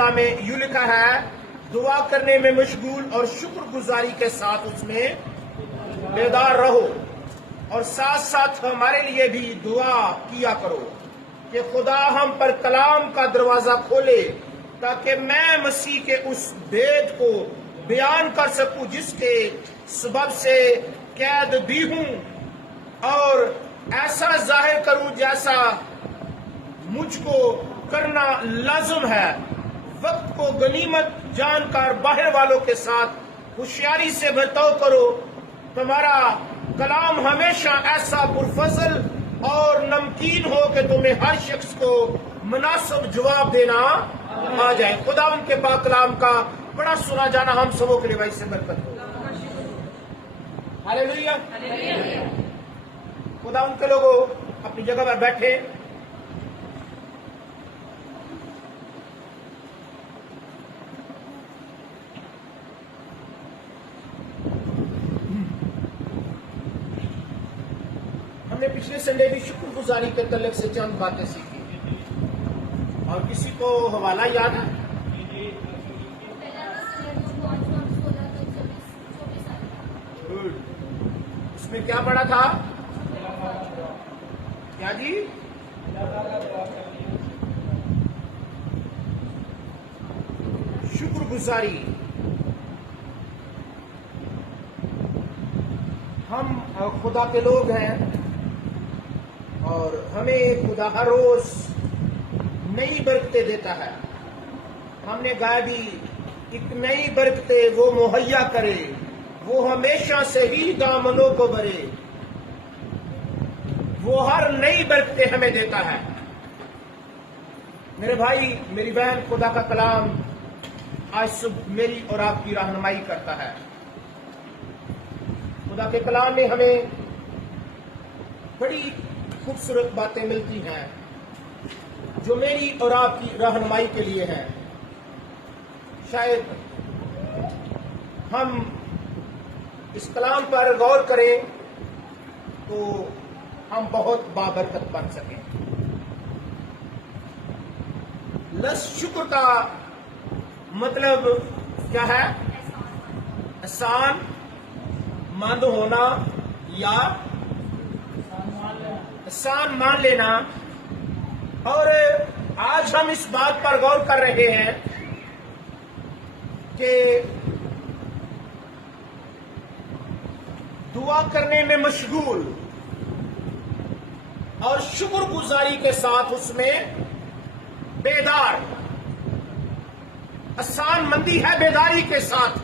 14 میں یوں لکھا ہے دعا کرنے میں مشغول اور شکر گزاری کے ساتھ اس میں بیدار رہو، اور ساتھ ساتھ ہمارے لیے بھی دعا کیا کرو کہ خدا ہم پر کلام کا دروازہ کھولے تاکہ میں مسیح کے اس بید کو بیان کر سکوں جس کے سبب سے قید بھی ہوں، اور ایسا ظاہر کروں جیسا مجھ کو کرنا لازم ہے۔ وقت کو غنیمت جان کر باہر والوں کے ساتھ ہوشیاری سے برتاؤ کرو۔ تمہارا کلام ہمیشہ ایسا پرفضل اور نمکین ہو کہ تمہیں ہر شخص کو مناسب جواب دینا آ جائے۔ خدا ان کے پاک کلام کا بڑا سنا جانا ہم سبوں کے لیے بھائی سے برکت ہو۔ ہاللیلویا۔ خدا ان کے لوگوں اپنی جگہ پر بیٹھے۔ ہم نے پچھلے سنڈے بھی شکر گزاری کے تعلق سے چند باتیں سیکھی، اور کسی کو حوالہ یاد ہے؟ اس میں کیا پڑھا تھا؟ کیا جی؟ شکر گزاری۔ ہم خدا کے لوگ ہیں، اور ہمیں خدا ہر روز نئی برکتیں دیتا ہے۔ ہم نے گایا بھی ایک نئی برکتیں وہ مہیا کرے، وہ ہمیشہ سے ہی دامنوں کو بھرے، وہ ہر نئی برکتیں ہمیں دیتا ہے۔ میرے بھائی میری بہن، خدا کا کلام آج صبح میری اور آپ کی رہنمائی کرتا ہے۔ خدا کے کلام میں ہمیں بڑی خوبصورت باتیں ملتی ہیں جو میری اور آپ کی رہنمائی کے لیے ہیں۔ شاید ہم اس کلام پر غور کریں تو ہم بہت بابرکت بن سکیں۔ لفظ شکر کا مطلب کیا ہے؟ احسان مند ہونا یا احسان مان لینا۔ اور آج ہم اس بات پر غور کر رہے ہیں کہ دعا کرنے میں مشغول اور شکر گزاری کے ساتھ اس میں بیدار۔ احسان مندی ہے بیداری کے ساتھ،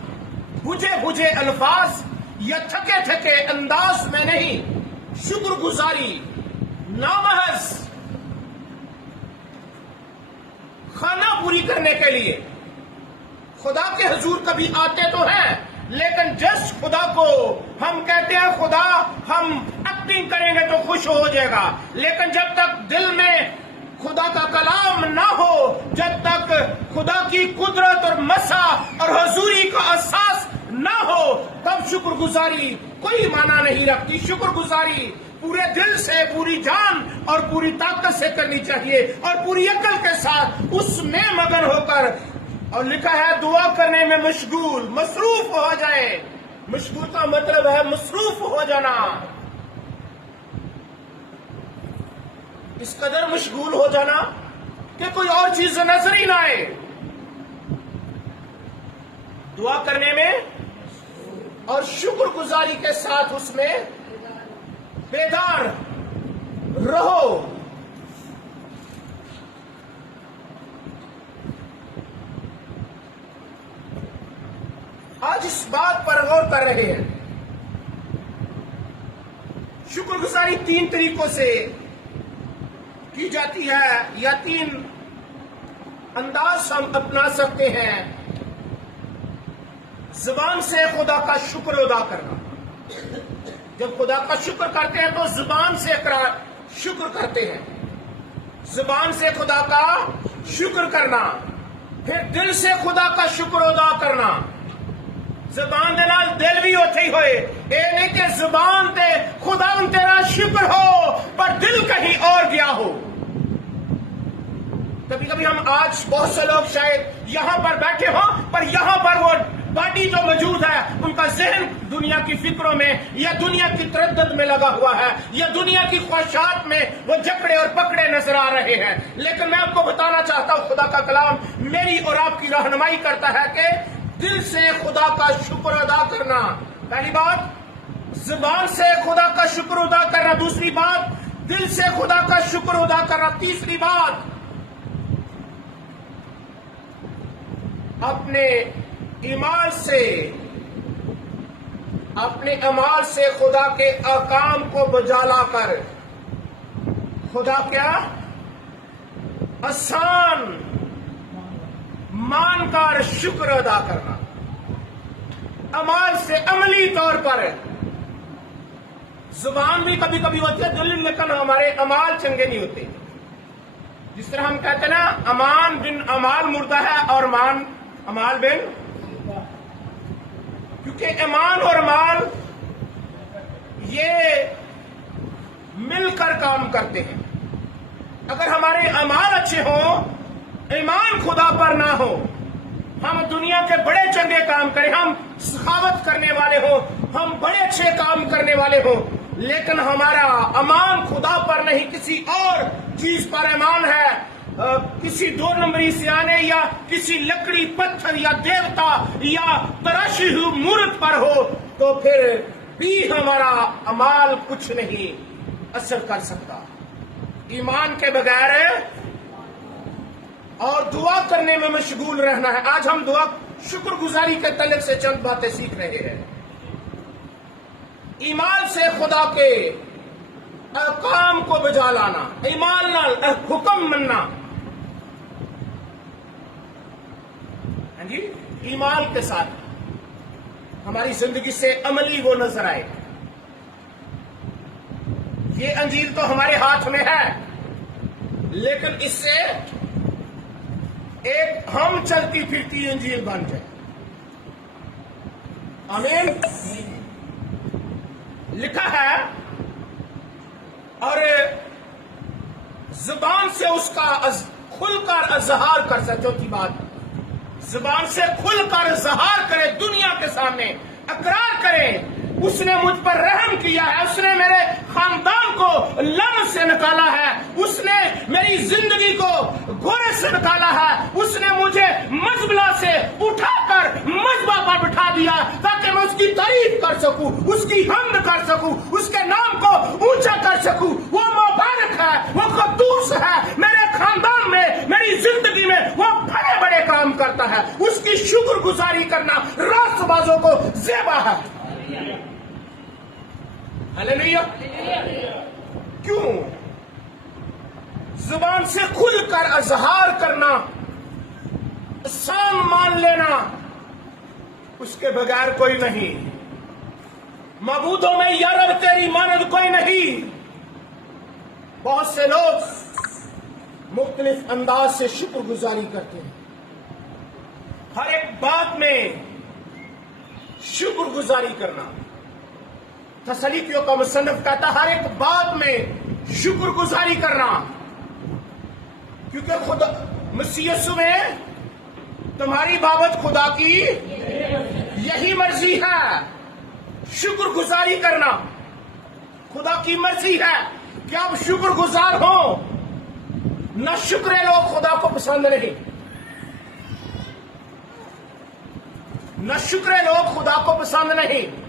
بجھے بجھے الفاظ یا تھکے تھکے انداز میں نہیں۔ شکر گزاری نامحض کھانا پوری کرنے کے لیے خدا کے حضور کبھی آتے تو ہیں، لیکن جس خدا کو ہم کہتے ہیں خدا ہم ایکٹنگ کریں گے تو خوش ہو جائے گا، لیکن جب تک دل میں خدا کا کلام نہ ہو، جب تک خدا کی قدرت اور مسا اور حضوری کا احساس نہ ہو، تب شکر گزاری کوئی معنی نہیں رکھتی۔ شکر گزاری پورے دل سے، پوری جان اور پوری طاقت سے کرنی چاہیے، اور پوری عقل کے ساتھ اس میں مگن ہو کر۔ اور لکھا ہے دعا کرنے میں مشغول، مصروف ہو جائے۔ مشغول کا مطلب ہے مصروف ہو جانا، اس قدر مشغول ہو جانا کہ کوئی اور چیز نظر ہی نہ آئے۔ دعا کرنے میں اور شکر گزاری کے ساتھ اس میں بیدار رہو۔ آج اس بات پر غور کر رہے ہیں۔ شکر گزاری 3 طریقوں سے کی جاتی ہے، یا 3 انداز ہم اپنا سکتے ہیں۔ زبان سے خدا کا شکر ادا کرنا۔ جب خدا کا شکر کرتے ہیں تو زبان سے شکر کرتے ہیں، زبان سے خدا کا شکر کرنا، پھر دل سے خدا کا شکر ادا کرنا۔ زبان دے نال دل بھی اوتھے ہی ہوئے، اے نہیں کہ زبان تے خدا تیرا شکر ہو پر دل کہیں اور گیا ہو۔ کبھی کبھی ہم آج بہت سے لوگ شاید یہاں پر بیٹھے ہوں پر یہاں پر وہ باڈی جو موجود ہے ان کا ذہن دنیا کی فکروں میں یا دنیا کی تردد میں لگا ہوا ہے یا دنیا کی خواہشات میں وہ جکڑے اور پکڑے نظر آ رہے ہیں. لیکن میں آپ کو بتانا چاہتا ہوں خدا کا کلام میری اور آپ کی رہنمائی کرتا ہے کہ دل سے خدا کا شکر ادا کرنا. پہلی بات زبان سے خدا کا شکر ادا کرنا. دوسری بات دل سے خدا کا شکر ادا کرنا. تیسری بات اپنے اعمال سے خدا کے احکام کو بجا لا کر خدا کیا آسان مان کر شکر ادا کرنا. اعمال سے عملی طور پر زبان بھی کبھی کبھی ہوتی ہے دل لیکن ہمارے اعمال چنگے نہیں ہوتے. جس طرح ہم کہتے ہیں نا امان بن امال مردہ ہے اور امال بن، کیونکہ ایمان اور امال یہ مل کر کام کرتے ہیں. اگر ہمارے اعمال اچھے ہوں ایمان خدا پر نہ ہو ہم دنیا کے بڑے چنگے کام کریں ہم سخاوت کرنے والے ہوں ہم بڑے اچھے کام کرنے والے ہوں لیکن ہمارا ایمان خدا پر نہیں کسی اور چیز پر ایمان ہے کسی 2 نمبری سیانے یا کسی لکڑی پتھر یا دیوتا یا تراشی ہوئی مورت پر ہو تو پھر بھی ہمارا اعمال کچھ نہیں اثر کر سکتا. ایمان کے بغیر اور دعا کرنے میں مشغول رہنا ہے. آج ہم دعا شکر گزاری کے تعلق سے چند باتیں سیکھ رہے ہیں. ایمان سے خدا کے احکام کو بجا لانا، ایمان نال حکم مننا. جی ایمان کے ساتھ ہماری زندگی سے عملی وہ نظر آئے. یہ انجیل تو ہمارے ہاتھ میں ہے لیکن اس سے ایک ہم چلتی پھرتی انجیل بن جائے. آمین. لکھا ہے اور زبان سے اس کا کھل کر اظہار کر سکے. چوتھی بات زبان سے کھل کر اظہار کرے دنیا کے سامنے اقرار کرے اس نے مجھ پر رحم کیا ہے اس نے میرے خاندان کو لعنت سے نکالا ہے اس نے میری زندگی کو گھوڑے سے نکالا ہے اس نے مجھے مزبلہ سے اٹھا کر مذبح پر بٹھا دیا تاکہ میں اس کی تعریف کر سکوں اس کی حمد کر سکوں اس کے نام کو اونچا کر سکوں. وہ مبارک ہے وہ قدوس ہے میرے خاندان میں میری زندگی میں وہ بڑے بڑے کام کرتا ہے. اس کی شکر گزاری کرنا راست بازوں کو زیبا ہے. ہلیلویا. کیوں؟ زبان سے کھل کر اظہار کرنا آسان مان لینا اس کے بغیر کوئی نہیں. معبودوں میں یا رب تیری مانند کوئی نہیں. بہت سے لوگ مختلف انداز سے شکر گزاری کرتے ہیں. ہر ایک بات میں شکر گزاری کرنا. تسلیکیوں کا مصنف کہتا ہر ایک بات میں شکر گزاری کرنا کیونکہ خدا مسیح یسوع میں تمہاری بابت خدا کی یہی مرضی ہے. شکر گزاری کرنا خدا کی مرضی ہے کہ آپ شکر گزار ہوں. نہ شکرے لوگ خدا کو پسند نہیں. نہ شکرے لوگ خدا کو پسند نہیں.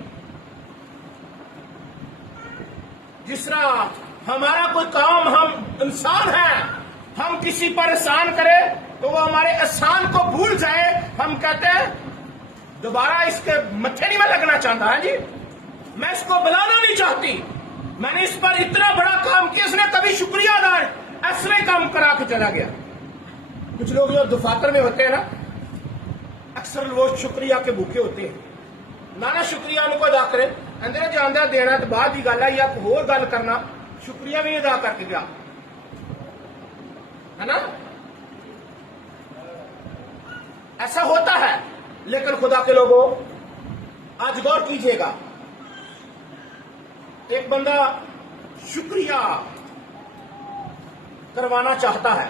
جس طرح ہمارا کوئی کام ہم انسان ہیں ہم کسی پر احسان کرے تو وہ ہمارے احسان کو بھول جائے ہم کہتے ہیں دوبارہ اس کے متھے نہیں میں لگنا چاہتا ہے. جی میں اس کو بلانا نہیں چاہتی میں نے اس پر اتنا بڑا کام کیا اس نے کبھی شکریہ ادا ایسے کام کرا کے چلا گیا. کچھ لوگ جو دفاتر میں ہوتے ہیں نا اکثر وہ شکریہ کے بھوکے ہوتے ہیں. نانا شکریہ ان کو ادا کرے اندر جاندہ دینا تو بعد کی گل ہے یا کوئی اور گل کرنا شکریہ بھی ادا کر کے گیا ہے نا. ایسا ہوتا ہے لیکن خدا کے لوگوں آج غور کیجئے گا ایک بندہ شکریہ کروانا چاہتا ہے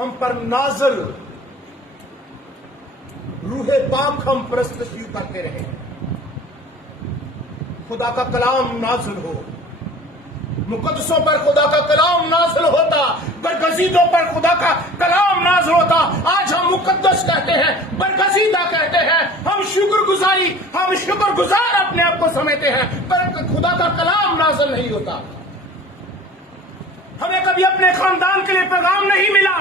ہم پر نازل روح پاک ہم پرستش کرتے رہے، خدا کا کلام نازل ہو، مقدسوں پر خدا کا کلام نازل ہوتا، برگزیدوں پر خدا کا کلام نازل ہوتا۔ آج ہم مقدس کہتے ہیں، برگزیدہ کہتے ہیں، ہم شکر گزار اپنے آپ کو سمجھتے ہیں، پر خدا کا کلام نازل نہیں ہوتا۔ ہمیں کبھی اپنے خاندان کے لیے پیغام نہیں ملا،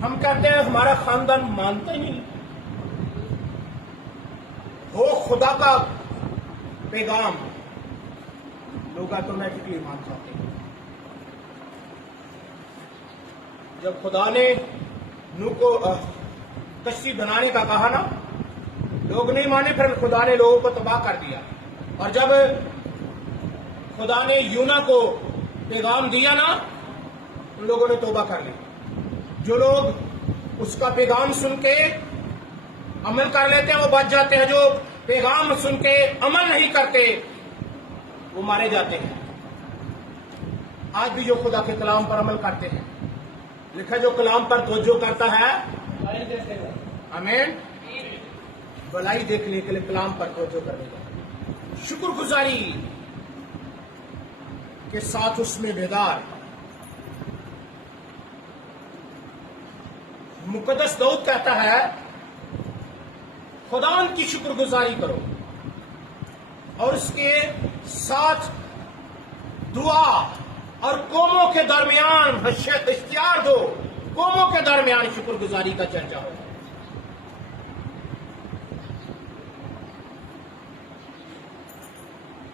ہم کہتے ہیں ہمارا خاندان مانتا ہی نہیں ہو خدا کا پیغام، لوگ آٹومیٹکلی مان جاتے ہیں۔ جب خدا نے نوح کو کشتی بنانے کا کہا نا، لوگ نہیں مانے، پھر خدا نے لوگوں کو تباہ کر دیا۔ اور جب خدا نے یونا کو پیغام دیا نا، ان لوگوں نے توبہ کر لی۔ جو لوگ اس کا پیغام سن کے عمل کر لیتے ہیں وہ بچ جاتے ہیں، جو پیغام سن کے عمل نہیں کرتے وہ مارے جاتے ہیں۔ آج بھی جو خدا کے کلام پر عمل کرتے ہیں، لکھا جو کلام پر توجہ کرتا ہے، آمین، بھلائی دیکھنے کے لیے کلام پر توجہ کرنے کا، شکر گزاری کے ساتھ اس میں بیدار۔ مقدس داؤد کہتا ہے خدا کی شکر گزاری کرو اور اس کے ساتھ دعا، اور قوموں کے درمیان اشتہار دو، قوموں کے درمیان شکر گزاری کا چرچا ہو۔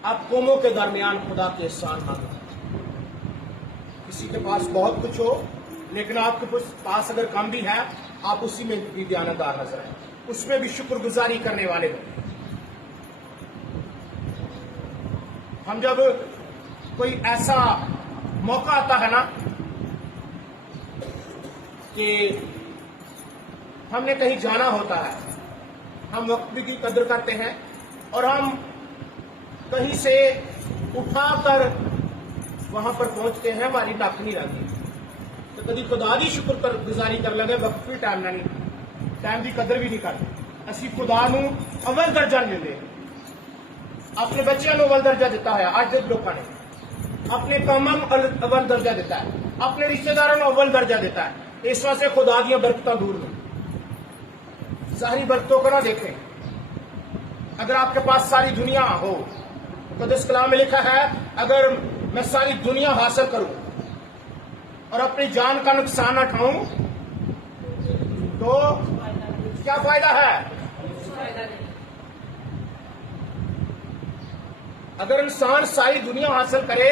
اب قوموں کے درمیان خدا کے احسان مانگو۔ کسی کے پاس بہت کچھ ہو لیکن آپ کے پاس اگر کم بھی ہے، آپ اسی میں بھی دیانتدار نظر آئیں، اس میں بھی شکر گزاری کرنے والے ہوں۔ ہم جب کوئی ایسا موقع آتا ہے نا کہ ہم نے کہیں جانا ہوتا ہے، ہم وقت کی قدر کرتے ہیں اور ہم کہیں سے اٹھا کر وہاں پر پہنچتے ہیں، ہماری ٹاک نہیں رہتی تو کبھی خدا دی شکر گزاری کر لگے، وقت بھی ٹائم نہ نہیں، ٹائم کی قدر بھی نہیں کرتے۔ اسی خدا نو اول درجہ نہیں دے، اپنے بچوں نو اول درجہ دیتا ہے، آج دے لوگوں نے اپنے کاموں اول درجہ دیتا ہے، اپنے رشتہ داروں کو اول درجہ دیتا ہے۔ اس واسطے خدا دیا برکتاں دور میں، ظاہری برکتوں کو نہ دیکھیں۔ اگر آپ کے پاس ساری دنیا ہو، مقدس کلام میں لکھا ہے اگر میں ساری دنیا حاصل کروں اور اپنی جان کا نقصان نہ اٹھاؤں تو کیا فائدہ ہے؟ اگر انسان ساری دنیا حاصل کرے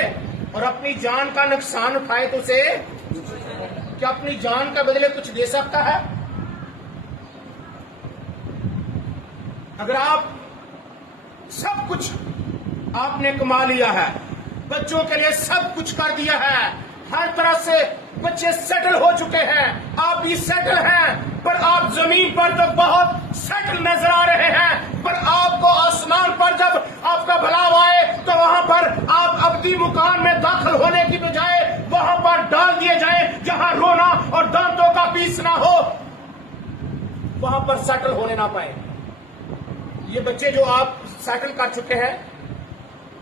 اور اپنی جان کا نقصان اٹھائے تو اسے کیا اپنی جان کا بدلے کچھ دے سکتا ہے؟ اگر آپ سب کچھ آپ نے کما لیا ہے، بچوں کے لیے سب کچھ کر دیا ہے، ہر طرح سے بچے سیٹل ہو چکے ہیں، آپ بھی سیٹل ہیں، پر آپ زمین پر تو بہت سیٹل نظر آ رہے ہیں، پر آپ کو آسمان پر جب آپ کا بھلاؤ آئے تو وہاں پر آپ ابدی مکان میں داخل ہونے کی بجائے وہاں پر ڈال دیے جائیں جہاں رونا اور دانتوں کا پیسنا ہو، وہاں پر سیٹل ہونے نہ پائے۔ یہ بچے جو آپ سیٹل کر چکے ہیں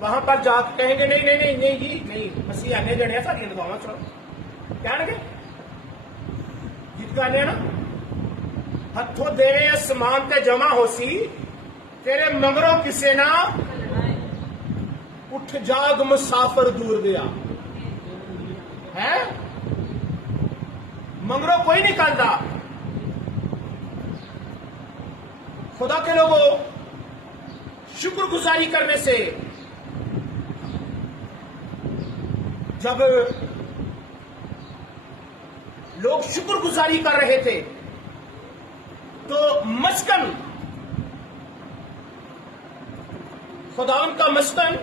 وہاں پر جا کے کہیں گے نہیں نہیں نہیں نہیں جی نہیں، مسیح آنے جڑے ساری دعوا چلو کہنے گے گیت گانے نا، ہتھوں دے اسمان تے جمع ہو سی تیرے مگروں کسے نہ اٹھ جاگ مسافر دور گیا ہے، مگروں کوئی نہیں کرتا۔ خدا کے لوگوں شکر گزاری کرنے سے جب لوگ شکر گزاری کر رہے تھے تو مسکن خدا ان کا مسکن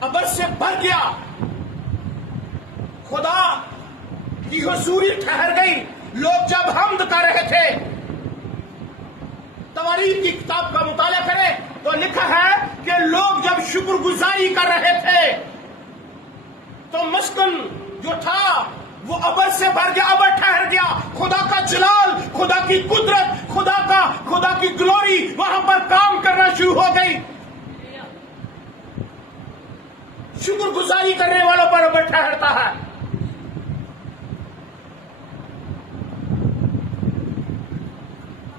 ابر سے بھر گیا، خدا کی حضوری ٹھہر گئی۔ لوگ جب حمد کر رہے تھے، تواریخ کی کتاب کا مطالعہ کریں تو لکھا ہے کہ لوگ جب شکر گزاری کر رہے تھے تو مسکن جو تھا وہ ابد سے بھر گیا، ابد ٹھہر گیا. خدا کا جلال، خدا کی قدرت، خدا کی گلوری وہاں پر کام کرنا شروع ہو گئی. شکر گزاری کرنے والوں پر ابد ٹھہرتا ہے.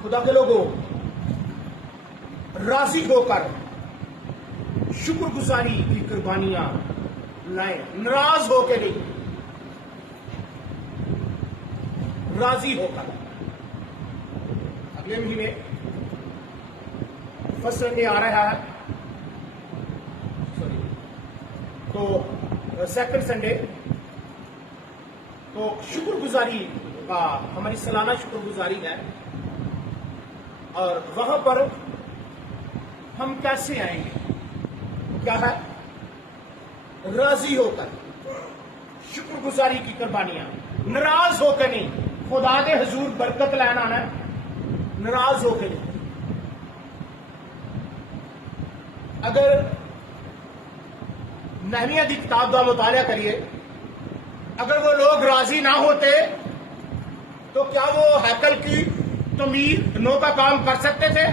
خدا کے لوگوں، راضی ہو کر شکر گزاری کی قربانیاں لائیں، ناراض ہو کے نہیں، راضی ہو کر. اگلے مہینے فصل میں آ رہا ہے، تو سیکنڈ سنڈے، تو شکر گزاری کا ہماری سالانہ شکر گزاری ہے. اور وہاں پر ہم کیسے آئیں گے؟ کیا ہے؟ راضی ہو کر شکر گزاری کی قربانیاں، ناراض ہو کے نہیں. خدا دے حضور برکت لینا آنا ہے، ناراض ہو کے نہیں. اگر نہمیہ دی کتاب کا مطالعہ کریے، اگر وہ لوگ راضی نہ ہوتے تو کیا وہ ہیکل کی تعمیر نو کا کام کر سکتے تھے؟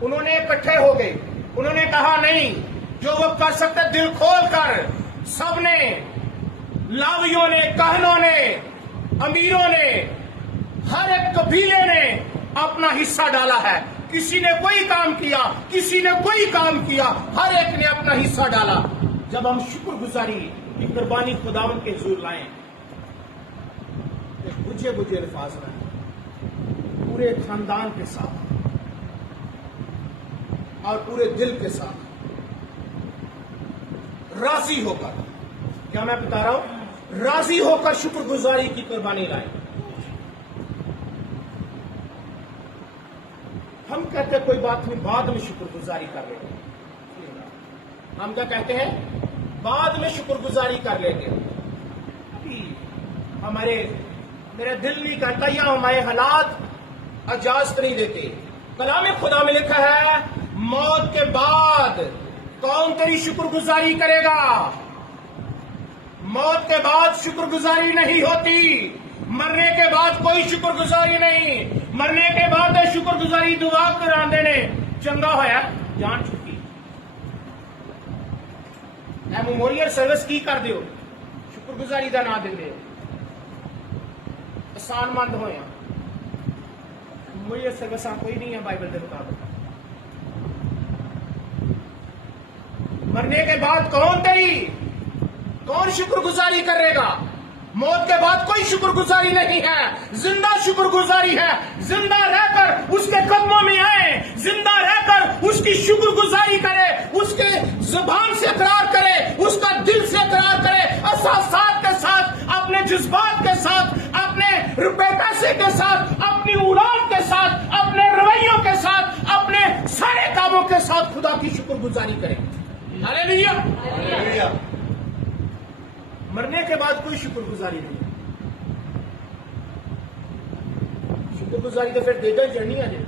انہوں نے اکٹھے ہو گئے، انہوں نے کہا نہیں، جو وہ کر سکتے دل کھول کر سب نے، لاویوں نے، کہنوں نے، امیروں نے، ہر ایک قبیلے نے اپنا حصہ ڈالا ہے. کسی نے کوئی کام کیا، کسی نے کوئی کام کیا، ہر ایک نے اپنا حصہ ڈالا. جب ہم شکر گزاری کی قربانی خداوند کے حضور لائیں، بجھے بجھے الفاظ میں پورے خاندان کے ساتھ اور پورے دل کے ساتھ راضی ہو کر، کیا میں بتا رہا ہوں، راضی ہو کر شکر گزاری کی قربانی لائیں. ہم کہتے ہیں کوئی بات نہیں، بعد میں شکر گزاری کر لیں گے. ہم کیا کہتے ہیں؟ بعد میں شکر گزاری کر لیں گے. میرے دل نہیں کرتا یا ہمارے حالات اجازت نہیں دیتے. کلام خدا میں لکھا ہے، موت کے بعد کون تیری شکر گزاری کرے گا؟ موت کے بعد شکر گزاری نہیں ہوتی. مرنے کے بعد کوئی شکر گزاری نہیں. مرنے کے بعد شکر گزاری دعا کران دینے چنگا ہویا جان چکی. اے میموریل سروس کی کر دیو، شکر گزاری دا نام دے آسان مند ہویا. میموریل سروس کوئی نہیں ہے بائبل کے مطابق. مرنے کے بعد کون شکر گزاری کرے گا؟ موت کے بعد کوئی شکر گزاری نہیں ہے، زندہ شکر گزاری ہے. زندہ رہ کر اس کے قدموں میں آئے، زندہ رہ کر اس کی شکر گزاری کرے، اس کے زبان سے اقرار کرے، اس کا دل سے اقرار کرے، احساسات کے ساتھ، اپنے جذبات کے ساتھ، اپنے روپے پیسے کے ساتھ، اپنی اولاد کے ساتھ، اپنے رویوں کے ساتھ، اپنے سارے کاموں کے ساتھ خدا کی شکر گزاری کرے. ہاللیلویہ. مرنے کے بعد کوئی شکر گزاری نہیں. شکر گزاری تو پھر دے چڑھنی ہے جی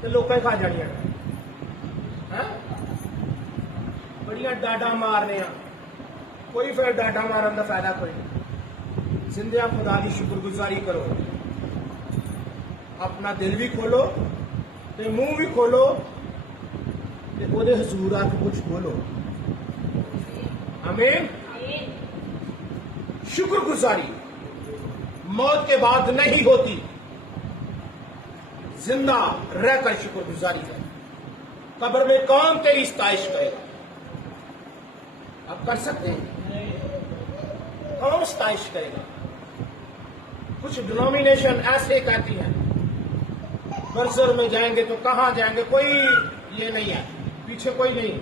تو لوگ کھا جانی بڑی ڈاڈا مارنے، کوئی پھر ڈاڈا مارن کا فائدہ کوئی نہیں. زندہ خدا کی شکر گزاری کرو، اپنا دل بھی کھولو تے منہ بھی کھولو تے وہ حضور آ کے کچھ بولو. آمین. شکر گزاری موت کے بعد نہیں ہوتی، زندہ رہ کر شکر گزاری ہے. قبر میں کون تیری ستائش کرے گا؟ آپ کر سکتے ہیں؟ کون ستائش کرے گا؟ کچھ ڈینومینیشن ایسے کہتی ہیں برسر میں جائیں گے تو کہاں جائیں گے، کوئی یہ نہیں ہے، پیچھے کوئی نہیں.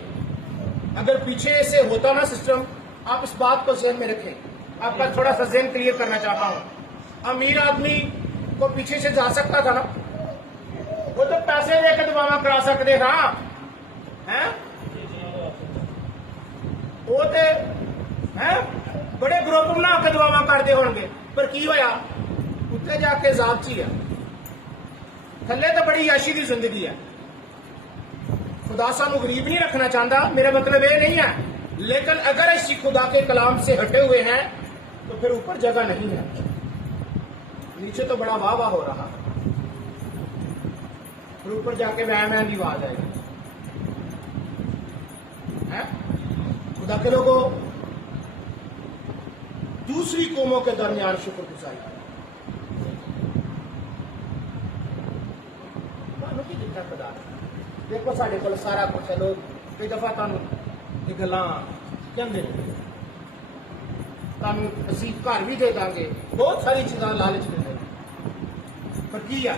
اگر پیچھے سے ہوتا نا سسٹم، آپ اس بات کو ذہن میں رکھیں. آپ کا تھوڑا سا ذہن کلیئر کرنا چاہتا ہوں. امیر آدمی کو پیچھے سے جا سکتا تھا نا، وہ تو پیسے دے کے دعا کرا سکتے نا. وہ بڑے گروپ بنا کے دعا کرتے ہو گے، پر کی ہوا اتنے جا کے ذابطی ہے. تھلے تو بڑی عیاشی کی زندگی ہے. خدا سانو غریب نہیں رکھنا چاہتا، میرا مطلب یہ نہیں ہے. لیکن اگر اسی خدا کے کلام سے ہٹے ہوئے ہیں تو پھر اوپر جگہ نہیں ہے، نیچے تو بڑا واہ واہ ہو رہا ہے، پھر اوپر جا کے وہم کی آواز آئے گی۔ خدا کے لوگوں، دوسری قوموں کے درمیان شکر گزاری خدا دیکھو سارے کو سارا کچھ ہے، لوگ کئی دفعہ تمہیں یہ گلاں کہندے تمہیں اسی گھر بھی دے دیں گے، بہت ساری چیزاں لالچ دے دیں، پر کی ہے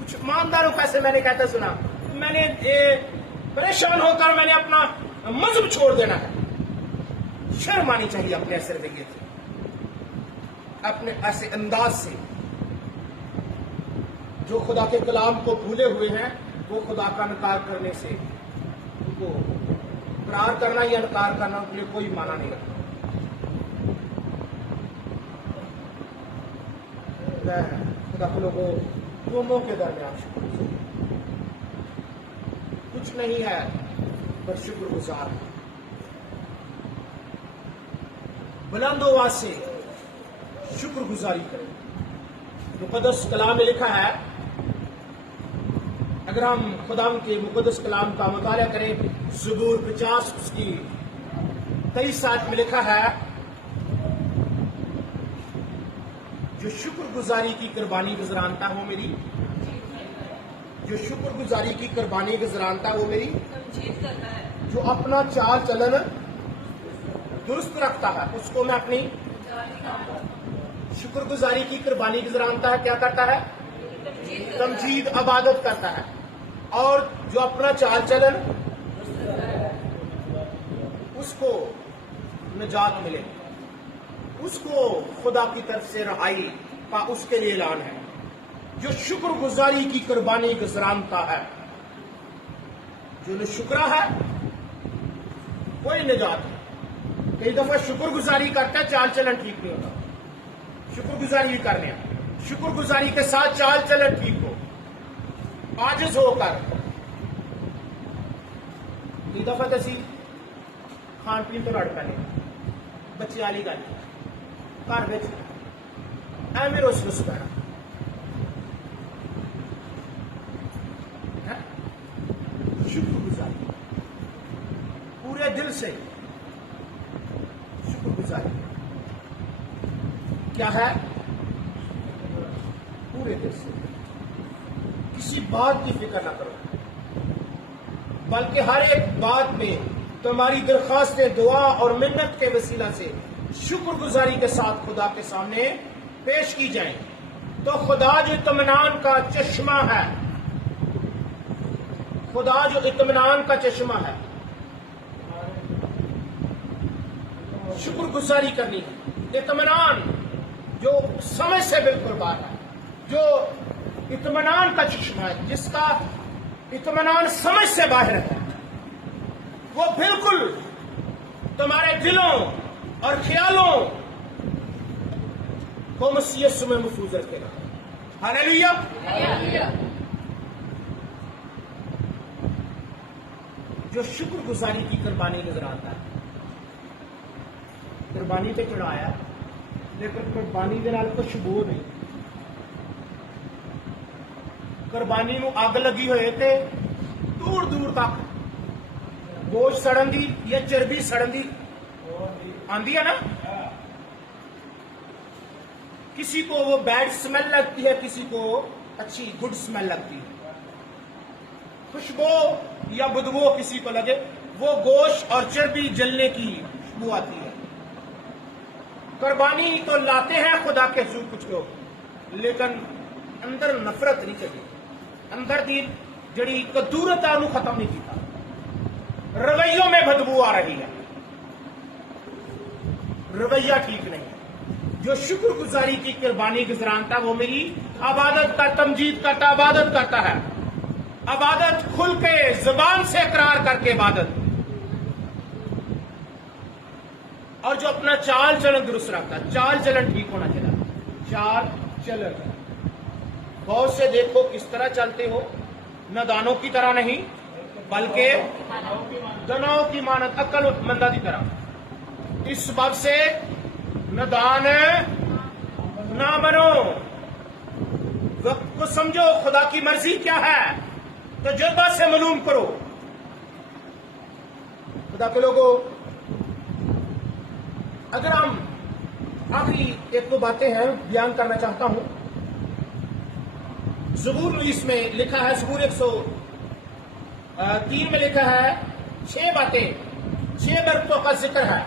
کچھ ایمانداروں پیسے میں نے کہتا سنا، میں نے پریشان ہو کر میں نے اپنا مذہب چھوڑ دینا ہے۔ شرم آنی چاہیے اپنے ایسے رویے سے، اپنے ایسے انداز سے۔ جو خدا کے کلام کو بھولے ہوئے ہیں وہ خدا کا انکار کرنے سے، ان کو اقرار کرنا یا انکار کرنا ان کے لیے کوئی معنی نہیں رکھتا۔ خدا کے لوگوں، قوموں کے درمیان شکر کچھ نہیں ہے پر شکر گزار، بلند آواز سے شکر گزاری کریں۔ مقدس کلام میں لکھا ہے، اگر ہم خدا کے مقدس کلام کا مطالعہ کریں، زبور 50 اس کی 23 میں لکھا ہے، جو شکر گزاری کی قربانی گزرانتا ہو میری، جو شکر گزاری کی قربانی گزرانتا ہو میری، جو اپنا چال چلن درست رکھتا ہے، اس کو میں اپنی شکر گزاری کی قربانی گزرانتا ہے، کیا کرتا ہے؟ تمجید عبادت کرتا ہے، اور جو اپنا چال چلن اس کو نجات ملے، اس کو خدا کی طرف سے رہائی کا اس کے لیے اعلان ہے۔ جو شکر گزاری کی قربانی گزرانتا ہے، جو نشکرا ہے، کوئی نجات نہیں۔ کئی دفعہ شکر گزاری کرتا ہے، چال چلن ٹھیک نہیں ہوتا، شکر گزاری بھی کرنے ہیں، شکر گزاری کے ساتھ چال چلن ٹھیک ہو، عاجز ہو کر۔ کئی دفعہ تو اسی کھان پین تو لڑ پے، بچے والی گل گھر میں ایویں روس روس پینا، شکر گزاری پورے دل سے، شکر گزاری کیا ہے؟ پورے دل سے، کسی بات کی فکر نہ کرو، بلکہ ہر ایک بات میں تمہاری درخواستیں دعا اور منت کے وسیلہ سے شکر گزاری کے ساتھ خدا کے سامنے پیش کی جائیں، تو خدا جو اطمینان کا چشمہ ہے، خدا جو اطمینان کا چشمہ ہے، شکر گزاری کرنی ہے، اطمینان جو سمجھ سے بالکل باہر ہے، جو اطمینان کا چشمہ ہے، جس کا اطمینان سمجھ سے باہر ہے، وہ بالکل تمہارے دلوں اور خیالوں کو مسیح یسوع میں محفوظ رکھے گا۔ ہاللیلویا۔ جو شکر گزاری کی قربانی نظر آتا ہے، قربانی پہ چڑھایا لیکن قربانی کے نال کچھ خوشبو نہیں، قربانی نو اگ لگی ہوئے تے دور دور تک گوشت سڑن دی یا چربی سڑن دی آندی ہے نا، کسی کو وہ بیڈ سمیل لگتی ہے، کسی کو اچھی گڈ سمیل لگتی ہے، خوشبو یا بدبو کسی کو لگے، وہ گوشت اور چربی جلنے کی خوشبو آتی ہے۔ قربانی تو لاتے ہیں خدا کے حضور کچھ لوگ، لیکن اندر نفرت نہیں چلی، اندر دی جڑی کدورت ہے انہوں ختم نہیں کیتا، رویوں میں بدبو آ رہی ہے، رویہ ٹھیک نہیں ہے۔ جو شکر گزاری کی قربانی گزرانتا وہ میری عبادت کا تمجید کرتا، عبادت کرتا ہے، عبادت کھل کے زبان سے اقرار کر کے عبادت، اور جو اپنا چال چلن درست رکھتا ہے، چال چلن ٹھیک ہونا چاہیے، چال چلن بہت سے دیکھو کس طرح چلتے ہو، نادانوں کی طرح نہیں، بلکہ دنوں کی مانند عقل مندہ کی طرح اس سبب سے ندان نہ بنو. وقت کو سمجھو خدا کی مرضی کیا ہے, تجربہ سے معلوم کرو. خدا کے لوگوں, اگر ہم آخری ایک دو باتیں ہیں بیان کرنا چاہتا ہوں. زبور 19 میں لکھا ہے, زبور 103 میں لکھا ہے 6 باتیں 6 برکتوں کا ذکر ہے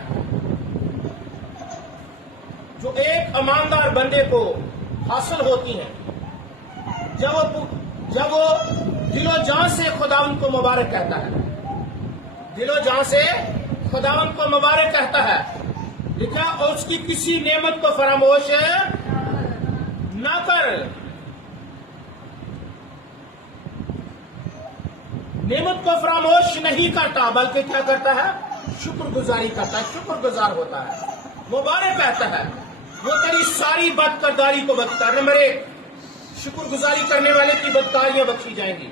جو ایک ایماندار بندے کو حاصل ہوتی ہیں جب وہ دل و جان سے خداوند کو مبارک کہتا ہے. دل و جان سے خداوند کو مبارک کہتا ہے, لکھا, اور اس کی کسی نعمت کو فراموش نہ کر. نعمت کو فراموش نہیں کرتا بلکہ کیا کرتا ہے, شکر گزاری کرتا ہے, شکر گزار ہوتا ہے, مبارک کہتا ہے. وہ تیری ساری بد کرداری کو بخشتا ہے. نمبر 1, شکر گزاری کرنے والے کی بدکاریاں بخشی جائیں گی.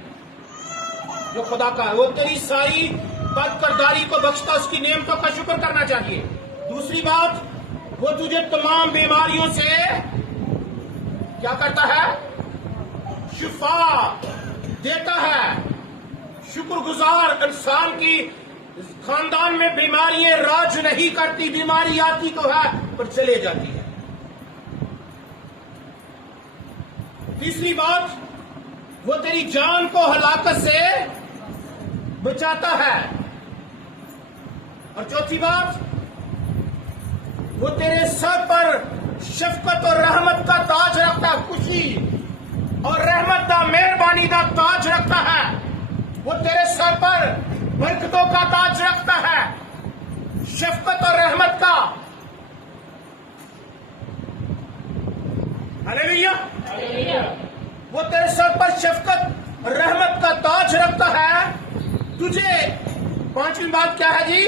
جو خدا کا ہے وہ تیری ساری بد کرداری کو بخشتا, اس کی نعمتوں کا شکر کرنا چاہیے. دوسری بات, وہ تجھے تمام بیماریوں سے کیا کرتا ہے, شفا دیتا ہے. شکر گزار انسان کی خاندان میں بیماریاں راج نہیں کرتی. بیماری آتی تو ہے پر چلے جاتی ہے. تیسری بات, وہ تیری جان کو ہلاکت سے بچاتا ہے. اور چوتھی بات, وہ تیرے سر پر شفقت اور رحمت کا تاج رکھتا ہے. خوشی اور رحمت کا, مہربانی کا تاج رکھتا ہے. وہ تیرے سر پر برکتوں کا تاج رکھتا ہے, شفقت اور رحمت کا. ہلیلویا. وہ تیرے سر پر شفقت اور رحمت کا تاج رکھتا ہے. تجھے پانچویں بات کیا ہے جی,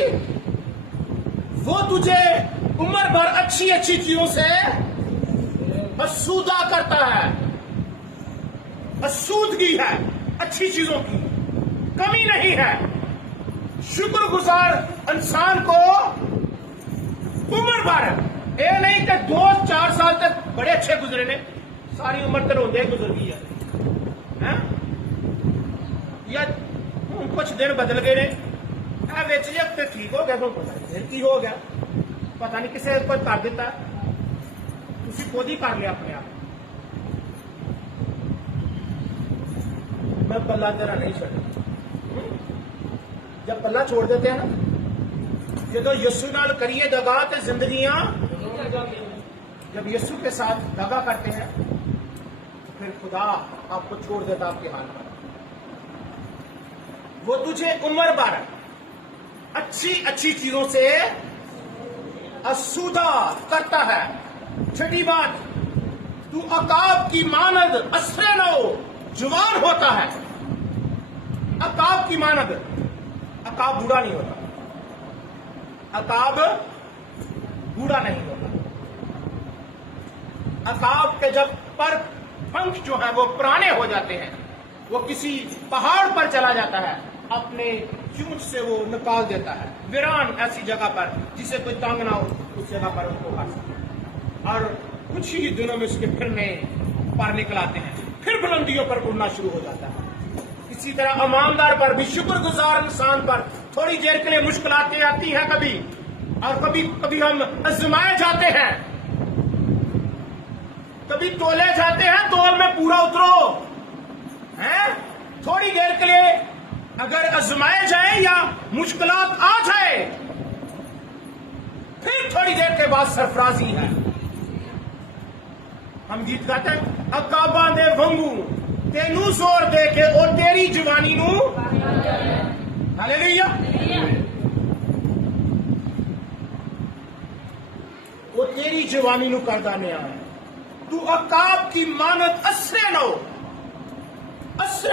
وہ تجھے عمر بھر اچھی اچھی چیزوں سے آسودہ کرتا ہے. آسودگی ہے اچھی چیزوں کی, کمی نہیں ہے. شکر گزار انسان کو عمر بھر, یہ نہیں کہ 2-4 سال تک بڑے اچھے گزرے نے, ساری عمر تو روندے گزر گئی ہے, یا کچھ دن بدل گئے نے, تو ٹھیک ہو گیا, پھر کی ہو گیا پتہ نہیں کسے کوئی کر دیتا, تھی خود ہی کر لیا اپنے آپ. میں پلہ تیرا نہیں چھوڑا. جب پلہ چھوڑ دیتے ہیں نا, جب یسو نال کریے دگا تو زندگیاں, جب یسو کے ساتھ دگا کرتے ہیں تو پھر خدا آپ کو چھوڑ دیتا آپ کے حال پر. وہ تجھے عمر بھر اچھی اچھی چیزوں سے آسودہ کرتا ہے. چھٹی بات, تو عقاب کی مانند اسرے نو جوان ہوتا ہے. عقاب کی مانند, عقاب بوڑھا نہیں ہوتا, عقاب بوڑھا نہیں ہوتا. عقاب کے جب پر پنکھ جو ہیں وہ پرانے ہو جاتے ہیں, وہ کسی پہاڑ پر چلا جاتا ہے, اپنے چونچ سے وہ نکال دیتا ہے ویران ایسی جگہ پر جسے کوئی تنگ نہ ہو, اس جگہ پر اس کو کھا سکے. اور کچھ ہی دنوں میں اس کے پھر نئے پر نکل آتے ہیں, پھر بلندیوں پر اڑنا شروع ہو جاتا ہے. اسی طرح ایماندار پر بھی, شکر گزار انسان پر تھوڑی دیر کے لیے مشکلاتیں آتی ہیں کبھی, اور کبھی ہم آزمائے جاتے ہیں, کبھی تولے جاتے ہیں, تول میں پورا اترو. تھوڑی دیر کے لیے اگر آزمائے جائیں یا مشکلات آ جائے, پھر تھوڑی دیر کے بعد سرفرازی ہے. ہم گیت گاتے ہیں, عقاباں دے ونگو تینوں زور دے کے او تیری جوانی نو. ہلیلویا. وہ تیری جوانی نو کر دانے آئے. تو عقاب کی مانت اسرے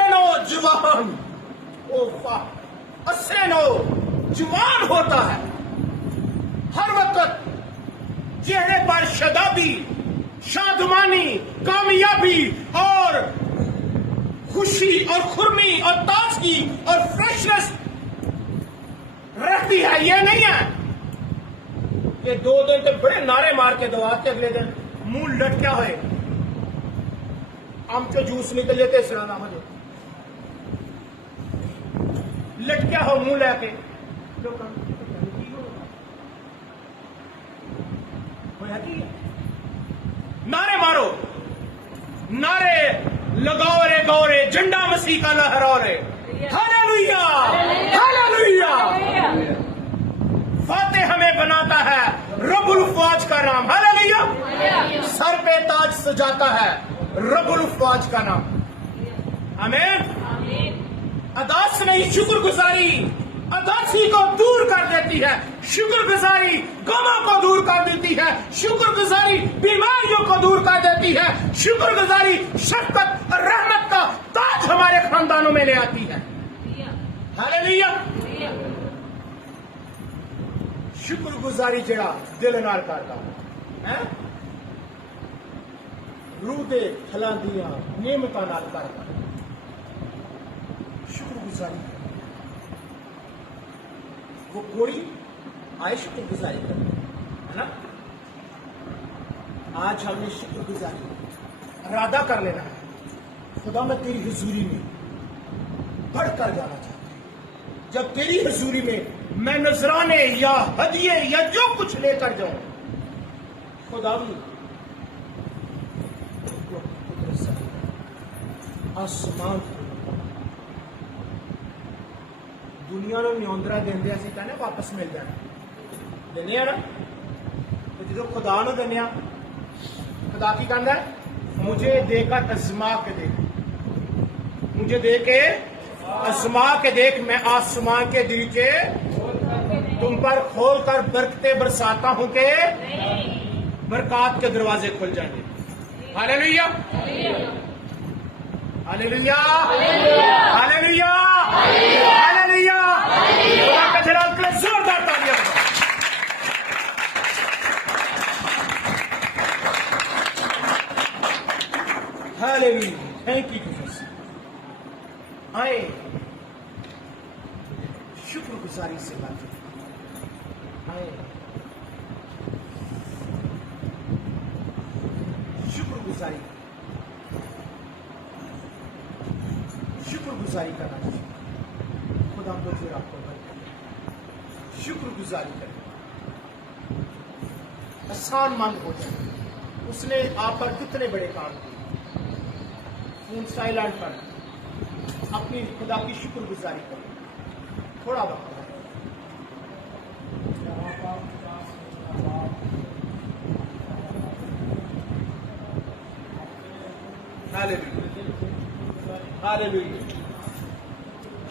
نو جوان, او واہ, اسرے نو جوان ہوتا ہے. ہر وقت چہرے پر شادابی, شادمانی, کامیابی اور خوشی اور خرمی اور تازگی اور فریشنس رہتی ہے. یہ نہیں ہے کہ 2 دن تک بڑے نعرے مار کے دعا کے اگلے دن منہ لٹکیا ہوئے آم کے جوس نکل لیتے اس طرح مجھے لٹکیا ہو منہ لے کے نعرے مارو, نعرے لگاؤ رے گو رے, جھنڈا مسیح کا لہراؤ رے. Hallelujah hallelujah. فاتح ہمیں بناتا ہے رب الفواج کا نام. ہاللویا. سر پہ تاج سجاتا ہے رب الفواج کا نام. آمین. اداس نہیں شکر گزاری اداسی کو دور کر دیتی ہے. شکر گزاری غموں کو دور کر دیتی ہے. شکر گزاری بیماریوں کو دور کر دیتی ہے. شکر گزاری شفقت اور رحمت کا تاج ہمارے خاندانوں میں لے آتی ہے. ہاللویا. شکر گزاری جڑا دل نال کردا روح دے کھلاندیاں نعمتاں نال کردا شکر گزاری. وہ کوڑی آئے شکر گزاری کرتے ہے نا. آج ہم نے شکر گزاری ارادہ کر لینا ہے. خدا میں تیری حضوری میں بڑھ کر جانا چاہتا ہوں. جب تیری حضوری میں نذرانے یا ہدیے یا جو کچھ لے کر جاؤں, خدا بھی آسمان دنیا نو نیوندرا دے اسی کہنے واپس مل جانا دینے نا. جب خدا نو دینے خدا کی کہنا ہے مجھے دے کر ازما کے دیکھ, مجھے دے کے ازما کے دیکھ, میں آسمان کے دریچے تم پر کھول کر برکتیں برساتا ہوں کہ برکات کے دروازے کھل جائیں گے. Hallelujah hallelujah hallelujah hallelujah. خدا کا جلال کے لیے زوردار تالیاں بجاؤ. ہاللویا. Thank you Jesus. آئے شکر گزاری سے بات آئے شکر گزاری کرنا چاہیے. خدا مجھے آپ کو شکر گزاری کریں آسان مند ہو جائے. اس نے آپ پر کتنے بڑے کام کیے. فون سائلنٹ پر اپنی خدا کی شکر گزاری کریں. تھوڑا وقت Hallelujah.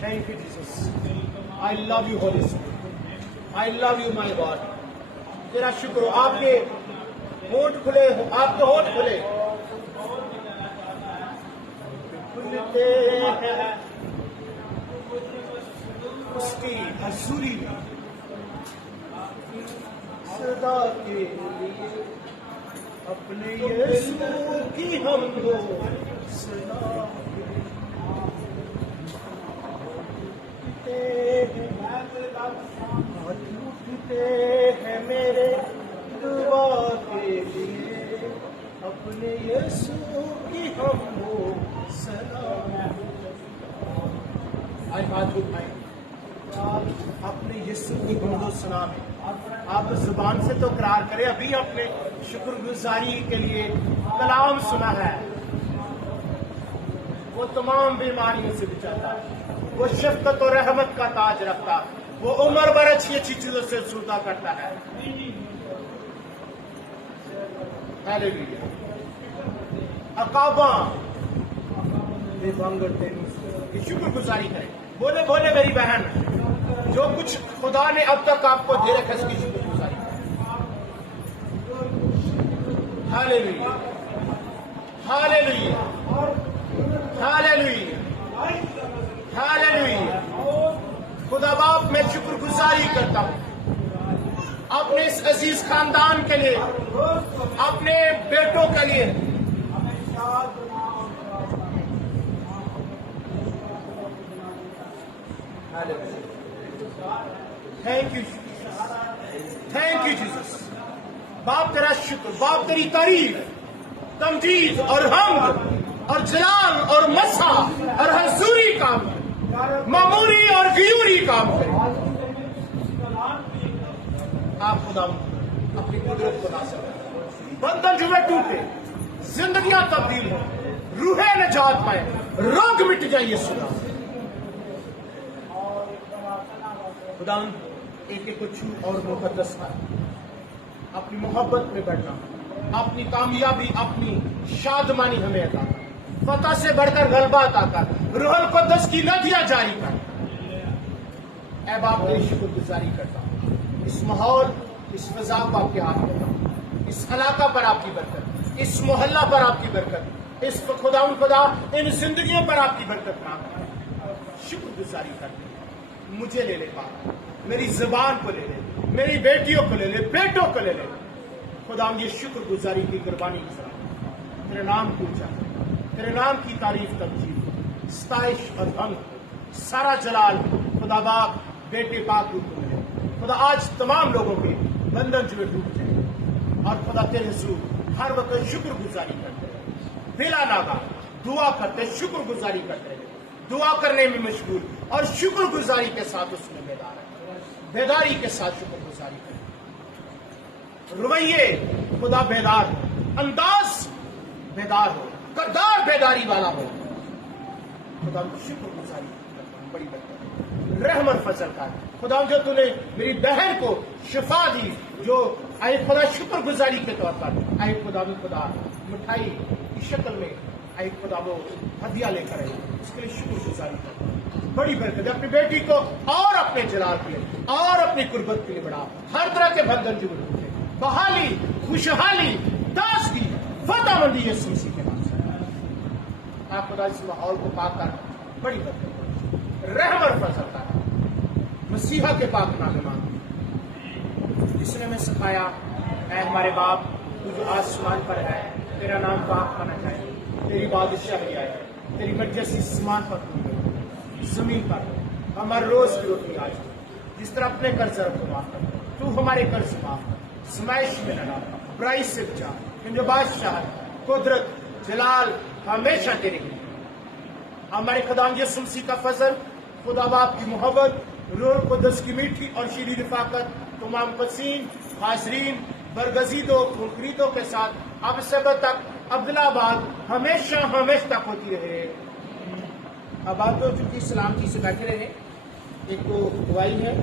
Thank you, Jesus. I love you, Holy Spirit. I love you, my God. تیرا شکر ہو. آپ کے ہونٹ کھلے ہو, آپ کے ہونٹ کھلے کھلتے ہیں اس کی حضوری میں صدا کے لیے اپنے یسوع کی ہم کو صدا اٹھتے ہیں میرے دعا کے لیے اپنے یسوع کی ہم کو صدا. آئے ہاتھ اٹھائیں, اپنے یسوع کی حمد و ثنا میں آپ زبان سے تو اقرار کریں. ابھی اپنے شکر گزاری کے لیے کلام سنا ہے. وہ تمام بیماریوں سے بچاتا, وہ شفقت و رحمت کا تاج رکھتا, وہ عمر بھر اچھی اچھی چیزوں سے سودا کرتا ہے. ہاللویا. عقاباں شکر گزاری کریں. بولے بولے میری بہن, جو کچھ خدا نے اب تک آپ کو دے رکھا اس کی شکر گزاری کریں. Hallelujah hallelujah hallelujah hallelujah. خدا باپ میں شکر گزاری کرتا ہوں اپنے اس عزیز خاندان کے لیے, اپنے بیٹوں کے لیے. Thank you thank you Jesus. باپ تیرا شکر، باپ تیری تعریف، تمجید اور حمد اور جلال اور مسا اور حضوری کام ہے، معمولی اور غیوری کام ہے. آپ خدا اپنی قدرت کو نازل کریں. بندن جو ہے ٹوٹے، زندگیاں تبدیل ہوں، روحیں نجات پائیں، روگ مٹ جائیں. یہ سنا خدا ایک ایک کو چھو اور مقدس کر، اپنی محبت میں بڑھنا، اپنی کامیابی، اپنی شادمانی ہمیں عطا کر، فتح سے بڑھ کر غلبہ عطا کر، روح القدس کی ندیاں جاری کر. اے باپ تیری شکر گزاری کرتا ہوں، اس ماحول، اس فضا کو آپ کے ہاتھ میں لاؤں، اس علاقہ پر آپ کی برکت، اس محلہ پر آپ کی برکت، اس خدا ان زندگیوں پر آپ کی برکت نہ کریں. شکر گزاری کرتے ہیں. مجھے لے لے باپ، میری زبان کو لے لے، میری بیٹیوں کو لے لے، بیٹوں کو لے لے. خدا یہ شکر گزاری کی قربانی کی طرح تیرے نام کو اونچا کر، تیرے نام کی تعریف تمجید، ستائش اور حمد، سارا جلال خدا باپ بیٹے پاک روح کو ملے. خدا آج تمام لوگوں کے بندھن جو ٹوٹ جائے اور خدا تیرے حضور ہر وقت شکر گزاری کرتے رہے، بلا ناغہ دعا کرتے، شکر گزاری کرتے رہے، دعا کرنے میں مشغول اور شکر گزاری کے ساتھ اس میں بیدار ہے، بیداری کے ساتھ شکر گزاری کرے. رویے خدا بیدار ہو، انداز بیدار ہو، کردار بیداری والا ہو. خدا شکر گزاری کرتا ہوں، بڑی برکت، رحم اور فضل کا. خدا جو تو نے میری بہن کو شفا دی، جو اے خدا شکر گزاری کے طور پر اے خدا مٹھائی کی شکل میں اے خدا وہ ہدیہ لے کر آئی، اس کے لیے شکر گزاری کرتا ہوں. بڑی برکت. اپنی بیٹی کو اور اپنے جلال کے لیے اور اپنی قربت کے لیے بڑھا، ہر طرح کے بندھن جو ٹوٹے، بحالی، خوشحالی، تازگی، فتح مندی یسوع مسیح کے نام سے. آپ خدا اس ماحول کو پاک کر بڑی برکت، رحم اور فضل کا مسیحا کے پاک نام مانگ، جس نے ہمیں سکھایا. اے ہمارے باپ تو جو آسمان پر ہے، تیرا نام پاک ہونا چاہیے، تیری بادشاہی آئے، تیری مجلسی آسمان پر زمین پر. ہمارے روز کی روٹی آج دے، جس طرح اپنے قرض کو معاف کر، تو ہمارے قرض معاف کر، سمائش میں نہ ڈال، برائی سے بچا. جو بادشاہ قدرت جلال ہمیشہ تیرے لیے. ہمارے خدا یسوع مسیح کا فضل، خدا باپ کی محبت، روح القدس کی میٹھی اور شیریں رفاقت تمام قدسین، حاضرین، برگزیدوں، خریدوں کے ساتھ اب سے اب تک عبدالآباد ہمیشہ تک ہوتی رہے. اب آپ تو چونکہ سلامتی سے بیٹھے رہے. ایک تو دعائی ہے.